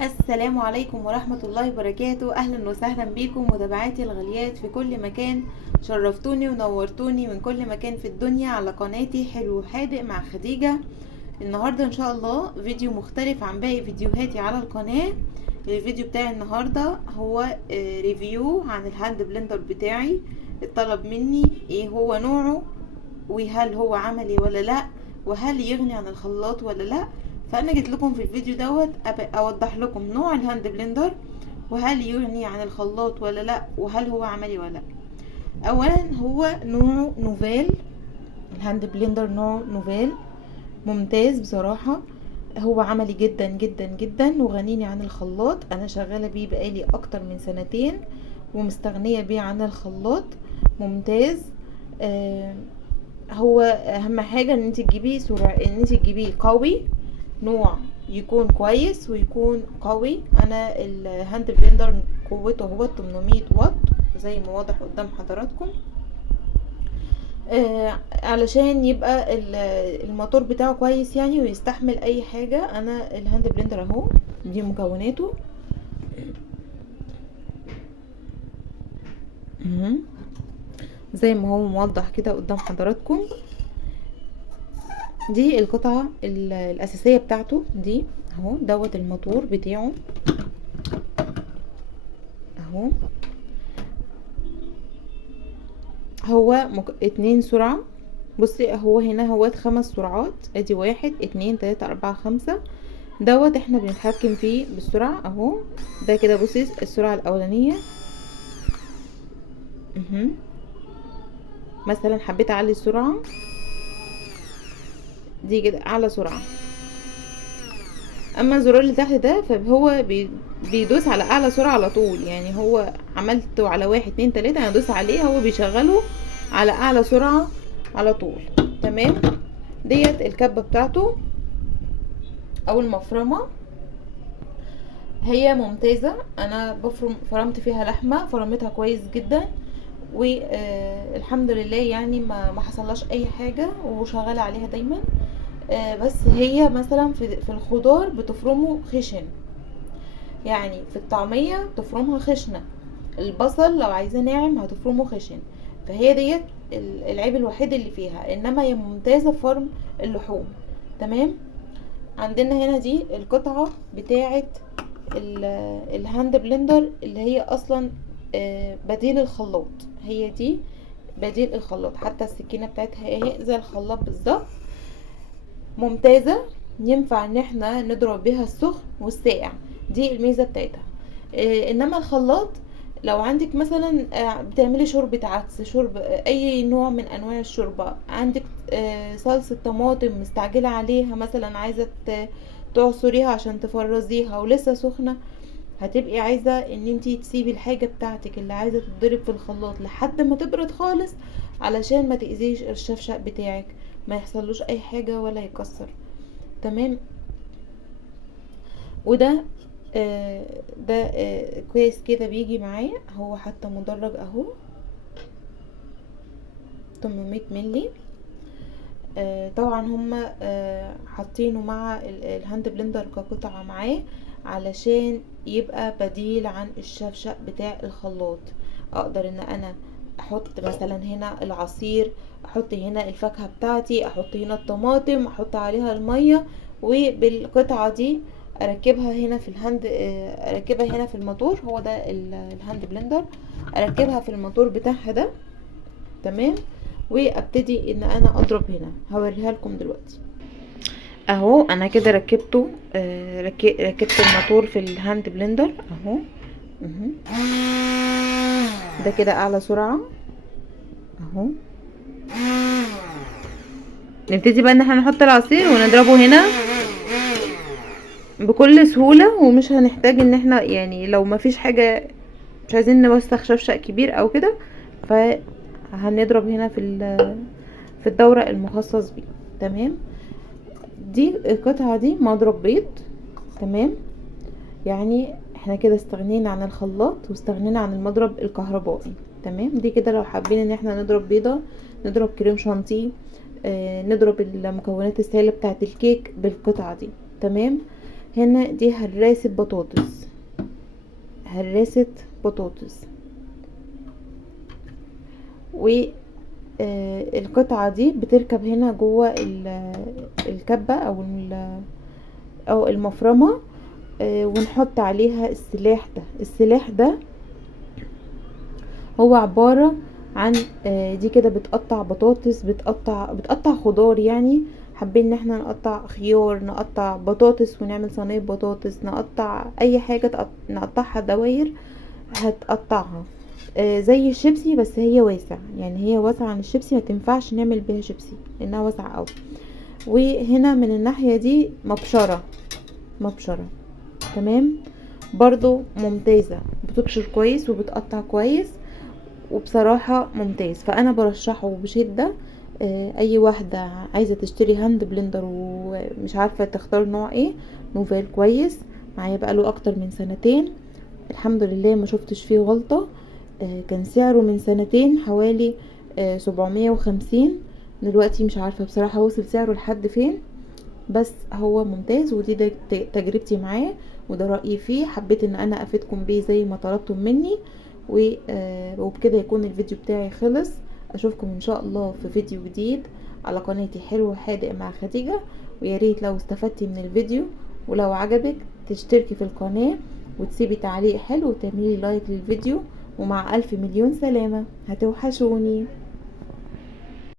السلام عليكم ورحمة الله وبركاته. أهلا وسهلا بكم متابعاتي الغاليات في كل مكان. شرفتوني ونورتوني من كل مكان في الدنيا على قناتي حلو حادق مع خديجة. النهاردة إن شاء الله فيديو مختلف عن باقي فيديوهاتي على القناة. الفيديو بتاعي النهاردة هو ريفيو عن الهاند بلندر بتاعي. اتطلب مني ايه هو نوعه، وهل هو عملي ولا لا، وهل يغني عن الخلاط ولا لا. فانا جيت لكم في الفيديو دوت اوضح لكم نوع الهاند بلندر، وهل يغني عن الخلاط ولا لا، وهل هو عملي ولا لا. اولا هو نوعه نوفيل، الهاند بلندر نوعه نوفيل ممتاز بصراحة. هو عملي جدا جدا جدا وغنيني عن الخلاط. انا شغالة بيه بقالي اكتر من سنتين ومستغنية بيه عن الخلاط. ممتاز. هو اهم حاجة ان انت تجيبيه ان انت تجيبيه قوي، نوع يكون كويس ويكون قوي. انا الهاند بلندر قوته هو 800 واط زي ما واضح قدام حضراتكم. علشان يبقى الموتور بتاعه كويس يعني ويستحمل اي حاجة. انا الهاند بلندر اهو، دي مكوناته. زي ما هو موضح كده قدام حضراتكم. دي القطعة الأساسية بتاعته، دي اهو دوت الموتور بتاعه اهو. هو 2 سرعة. بصي هو هنا هو 5 سرعات، ادي 1 2 3 4 5 دوت احنا بنتحكم فيه بالسرعة اهو. ده كده بصي السرعة الأولانية. مثلا حبيت اعلي السرعة، دي كده اعلى سرعة. اما الزرار اللي تحت ده فهو بيدوس على اعلى سرعة على طول. يعني هو عملته على 1 2 3 انا ادوس عليه هو بيشغله على اعلى سرعة على طول. تمام. ديت الكبة بتاعته او المفرمة، هي ممتازة. انا فرمت فيها لحمة، فرمتها كويس جدا والحمد لله يعني ما حصلهاش اي حاجة وشغالة عليها دايما. بس هي مثلا في الخضار بتفرمه خشن، يعني في الطعمية تفرمها خشنة. البصل لو عايزاه ناعم هتفرمه خشن. فهي ديت العيب الوحيد اللي فيها، انما هي ممتازة في فرم اللحوم. تمام. عندنا هنا دي القطعة بتاعة الهاند بلندر اللي هي اصلا بديل الخلاط. هي دي بديل الخلاط، حتى السكينة بتاعتها اهي زي الخلاط بالظبط. ممتازة، ينفع ان احنا نضرب بيها السخن والساقع، دي الميزة بتاعتها. انما الخلاط لو عندك مثلا بتعملي شوربة عدس، شوربة اي نوع من انواع الشوربة، عندك صلصة طماطم مستعجلة عليها مثلا، عايزة تعصريها عشان تفرزيها ولسه سخنة، هتبقي عايزة ان انتي تسيبي الحاجة بتاعتك اللي عايزة تتضرب في الخلاط لحد ما تبرد خالص علشان ما تأذيش الشفشق بتاعك، ما يحصلوش اي حاجة ولا يكسر. تمام. وده ده كويس كده بيجي معايا، هو حتى مدرج اهو 800 ملي. طبعا هما حاطينه مع الهاند بلندر كقطعة معاه علشان يبقى بديل عن الشفشق بتاع الخلاط. اقدر ان انا احط مثلا هنا العصير، احط هنا الفاكهة بتاعتي، احط هنا الطماطم، احط عليها المية، وبالقطعة دي اركبها هنا في اركبها هنا في الموتور. هو ده الهاند بلندر، اركبها في الموتور بتاعها ده. تمام. وابتدي ان انا اضرب هنا، هوريها لكم دلوقتي اهو. انا كده ركبته، ركبت الموتور في الهاند بلندر اهو. ده كده اعلى سرعة اهو. نبتدي بقى ان احنا نحط العصير ونضربه هنا بكل سهولة، ومش هنحتاج ان احنا يعني لو ما فيش حاجة مش عايزين نوسخ شفشق كبير او كده، فهنضرب هنا في الدورة المخصص بيه. تمام. دي القطعة دي مضرب بيض. تمام. يعني احنا كده استغنينا عن الخلاط واستغنينا عن المضرب الكهربائي. تمام. دي كده لو حابين ان احنا نضرب بيضة، نضرب كريم شانتيه، نضرب المكونات السائلة بتاعة الكيك بالقطعة دي. تمام. هنا دي هراسة بطاطس، هراسة بطاطس. والقطعة دي بتركب هنا جوه الكبة او المفرمة. ونحط عليها السلاح ده. السلاح ده هو عبارة عن دي كده بتقطع بطاطس، بتقطع خضار يعني. حابين ان احنا نقطع خيار، نقطع بطاطس ونعمل صينية بطاطس، نقطع اي حاجة نقطعها دواير هتقطعها. زي الشيبسي بس هي واسع، يعني هي واسعة عن الشيبسي، ما تنفعش نعمل بيها شيبسي لانها واسعة اوي. وهنا من الناحية دي مبشرة تمام برضو ممتازة، بتبشر كويس وبتقطع كويس، وبصراحة ممتاز. فانا برشحه بشدة. اي واحدة عايزة تشتري هاند بلندر ومش عارفة تختار نوع ايه، نوفيل كويس معايا بقاله اكتر من سنتين، الحمد لله ما شفتش فيه غلطة. كان سعره من سنتين حوالي 750، دلوقتي مش عارفة بصراحة وصل سعره لحد فين، بس هو ممتاز. ودي تجربتي معاه وده رأيي فيه. حبيت ان انا افيدكم بيه زي ما طلبتم مني. وبكده يكون الفيديو بتاعي خلص. اشوفكم ان شاء الله في فيديو جديد على قناتي حلو حادق مع خديجة. وياريت لو استفدتي من الفيديو ولو عجبك تشتركي في القناة وتسيبي تعليق حلو وتعملي لايك للفيديو. ومع 1000 مليون سلامة، هتوحشوني.